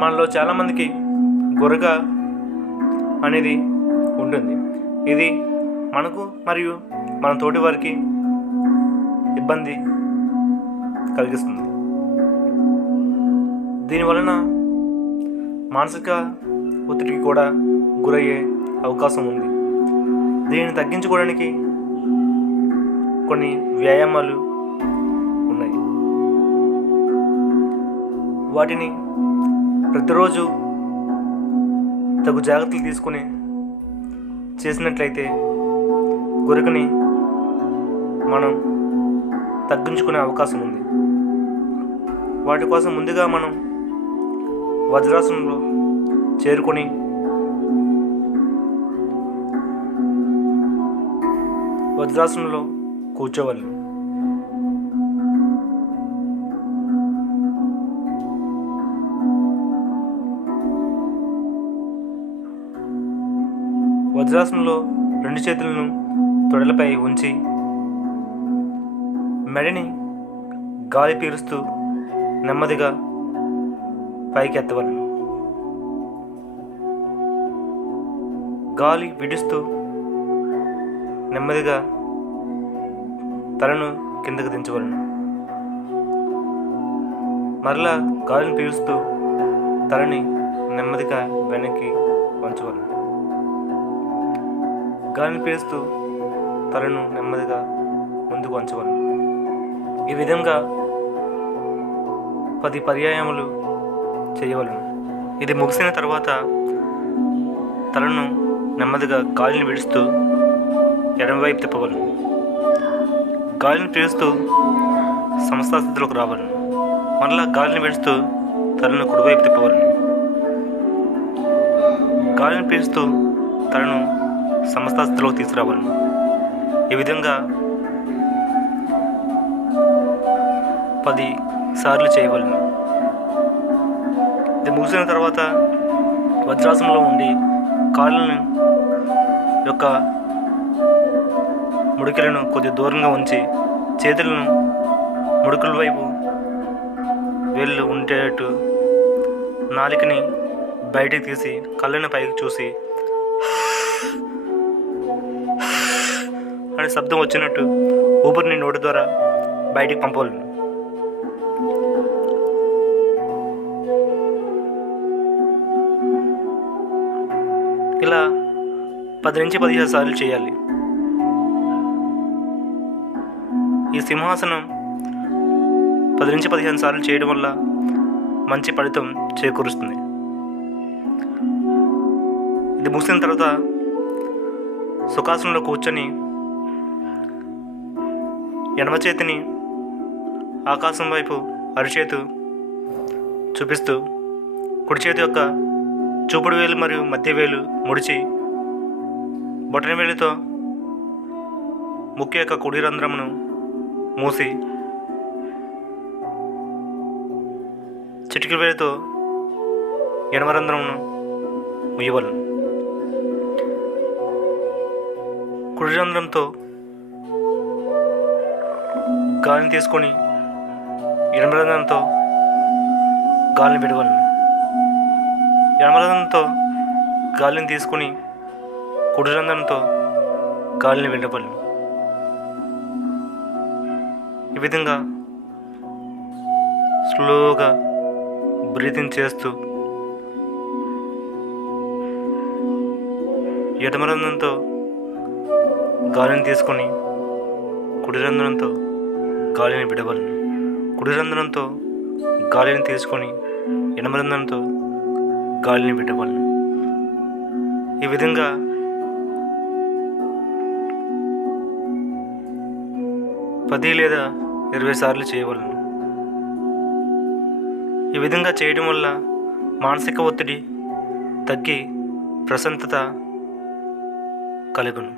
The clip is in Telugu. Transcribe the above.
మనలో చాలామందికి గొరగ అనేది ఉంటుంది. ఇది మనకు మరియు మన తోటి వారికి ఇబ్బంది కలిగిస్తుంది. దీనివలన మానసిక ఒత్తిడికి కూడా గురయ్యే అవకాశం ఉంది. దీనిని తగ్గించుకోవడానికి కొన్ని వ్యాయామాలు ఉన్నాయి. వాటిని ప్రతిరోజు తగు జాగ్రత్తలు తీసుకుని చేసినట్లయితే గురకని మనం తగ్గించుకునే అవకాశం ఉంది. వాటి కోసం ముందుగా మనం వజ్రాసనంలో చేరుకొని వజ్రాసనంలో కూర్చోవాలి. వజ్రాసనంలో 2 చేతులను తొడలపై ఉంచి మెడని గాలి పీలుస్తూ నెమ్మదిగా పైకి ఎత్తవలను. గాలి విడుస్తూ నెమ్మదిగా తలను కిందకు దించవలను. మరలా గాలిని పీలుస్తూ తలని నెమ్మదిగా వెనక్కి వంచవలను. గాలిని పీలుస్తూ తలను నెమ్మదిగా ముందుకు వంచవలను. ఈ విధంగా 10 పర్యాయములు చేయవలను. ఇది ముగిసిన తర్వాత తలను నెమ్మదిగా గాలిని విడుస్తూ ఎడమవైపు తిప్పవలను. గాలిని పీలుస్తూ సమస్త స్థితిలోకి రావలను. మరలా గాలిని విడుస్తూ తలను కుడివైపు తిప్పవలను. గాలిని పీలుస్తూ తలను సమస్త స్థితిలోకి తీసుకురావలను. ఈ విధంగా 10 సార్లు చేయవలను. ఇది ముగిసిన తర్వాత వజ్రాసనంలో ఉండి కాళ్ళను యొక్క ముడికలను కొద్ది దూరంగా ఉంచి చేతులను ముడుకుల వైపు వేళ్ళు ఉండేటట్టు నాలికని బయటికి తీసి కళ్ళను పైకి చూసి అనే శబ్దం వచ్చినట్టు ఊపిరిని నోటి ద్వారా బయటికి పంపవలను. ఇలా 10 నుంచి 15 సార్లు చేయాలి. ఈ సింహాసనం 10 నుంచి 15 సార్లు చేయడం వల్ల మంచి ఫలితం చేకూరుస్తుంది. ఇది ముగిసిన తర్వాత సుఖాసనంలో కూర్చొని ఎడమ చేతిని ఆకాశం వైపు అరిచేతు చూపిస్తూ కుడి చేతి యొక్క చూపుడు వేలు మరియు మధ్య వేలు ముడిచి బొటన వేలుతో ముక్కు యొక్క కుడి రంధ్రమును మూసి చిటికి వేలుతో ఎడమ రంధ్రమును ముయ్యవలను. కుడి రంధ్రంతో గాలిని తీసుకొని ఎడమ రంధ్రంతో గాలిని విడవలను. ఎడమ రంధ్రంతో గాలిని తీసుకొని కుడి రంధ్రంతో గాలిని విడవలను. ఈ విధంగా స్లోగా బ్రీతింగ్ చేస్తూ ఎడమ రంధ్రంతో గాలిని తీసుకొని కుడి రంధ్రంతో గాలిని విడవలను. కుడి రంధ్రంతో గాలిని తీసుకొని ఎడమ రంధ్రంతో గాలిని విడవలను. ఈ విధంగా 10 లేదా 20 సార్లు చేయవలను. ఈ విధంగా చేయడం వల్ల మానసిక ఒత్తిడి తగ్గి ప్రశాంతత కలుగును.